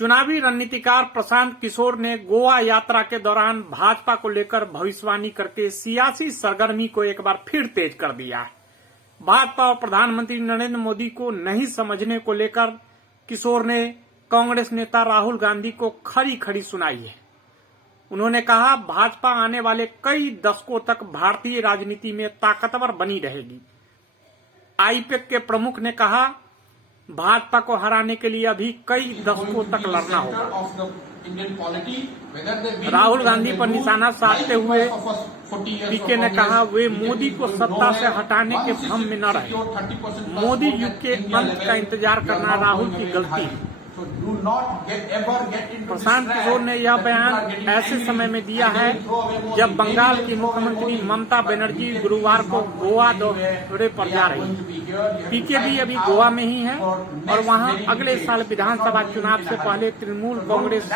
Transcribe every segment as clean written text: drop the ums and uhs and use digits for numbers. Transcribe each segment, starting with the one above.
चुनावी रणनीतिकार प्रशांत किशोर ने गोवा यात्रा के दौरान भाजपा को लेकर भविष्यवाणी करके सियासी सरगर्मी को एक बार फिर तेज कर दिया। भाजपा और प्रधानमंत्री नरेंद्र मोदी को नहीं समझने को लेकर किशोर ने कांग्रेस नेता राहुल गांधी को खरी खरी सुनाई है। उन्होंने कहा, भाजपा आने वाले कई दशकों तक भारतीय राजनीति में ताकतवर बनी रहेगी। आईपैक के प्रमुख ने कहा, भाजपा को हराने के लिए अभी कई दशकों तक लड़ना होगा। राहुल गांधी पर निशाना साधते हुए पीके ने कहा, वे मोदी को सत्ता से हटाने के भ्रम में न रहे। मोदी युग के अंत का इंतजार करना राहुल की गलती है। प्रशांत किशोर ने यह बयान ऐसे समय में दिया है जब बंगाल की मुख्यमंत्री ममता बनर्जी गुरुवार को गोवा दौरे पर जा रही है। पीके भी अभी गोवा में ही है और वहां अगले साल विधानसभा चुनाव से पहले तृणमूल कांग्रेस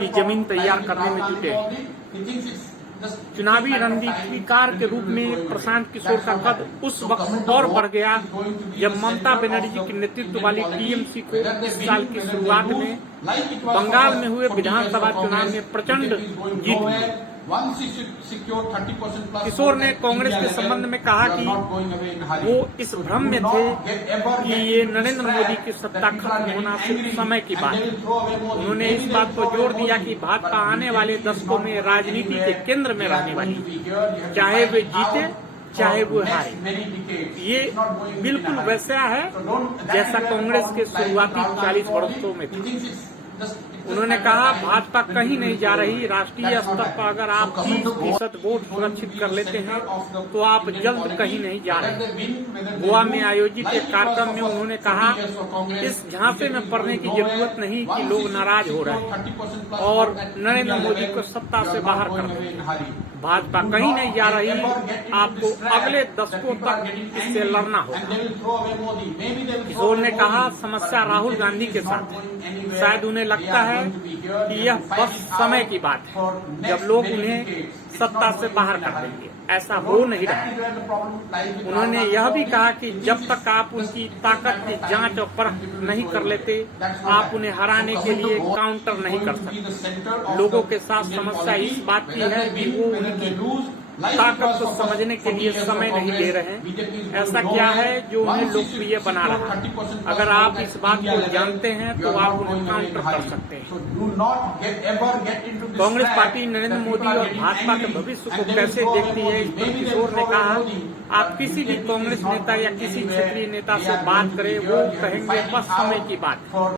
की जमीन तैयार करने में जुटे हैं। चुनावी रणनीतिकार के रूप में प्रशांत किशोर का कद उस वक्त और बढ़ गया जब ममता बनर्जी के नेतृत्व वाली टीएमसी को इस साल की शुरुआत में बंगाल में हुए विधानसभा चुनाव में प्रचंड जीत मिली। किशोर ने कांग्रेस के संबंध में कहा कि वो इस भ्रम में थे कि ये नरेंद्र मोदी की सत्ता खत्म होना सिर्फ समय की बात है। उन्होंने इस बात पर जोर दिया कि भाजपा आने वाले दशकों में राजनीति के केंद्र में रहने वाली, चाहे वे जीते चाहे वो हारे। ये बिल्कुल वैसा है जैसा कांग्रेस के शुरुआती 40 वर्षों में था। उन्होंने कहा, भाजपा कहीं नहीं जा रही। राष्ट्रीय स्तर पर अगर आप 30% वोट सुरक्षित कर लेते हैं तो आप जल्द कहीं नहीं जा रहे। गोवा में आयोजित एक कार्यक्रम में उन्होंने कहा, इस झांसे में पड़ने की जरूरत नहीं कि लोग नाराज हो रहे हैं और नरेंद्र मोदी को सत्ता से बाहर कर दें। भाजपा कहीं नहीं जा रही। आपको अगले दशकों तक इससे लड़ना होगा। किशोर ने कहा, समस्या राहुल गांधी के साथ है। शायद उन्हें लगता है कि यह बस समय की बात है जब लोग उन्हें सत्ता से बाहर कर देंगे। ऐसा हो नहीं रहा। उन्होंने यह भी कहा कि जब तक आप उनकी ताकत की जांच और परख नहीं कर लेते, आप उन्हें हराने के लिए काउंटर नहीं कर सकते। लोगों के साथ समस्या इस बात की है कि वो उनकी ताकत को समझने के लिए समय नहीं दे रहे हैं। ऐसा क्या है जो उन्हें लोकप्रिय बना रहा है? अगर आप इस बात को जानते हैं तो आप उन्हें काउंटर कर सकते हैं। कांग्रेस पार्टी नरेंद्र मोदी और भाजपा के भविष्य को कैसे देखती है, इस पर किशोर ने कहा, आप किसी भी कांग्रेस नेता या किसी क्षेत्रीय नेता से बात करें, वो कहेंगे बस समय की बात है।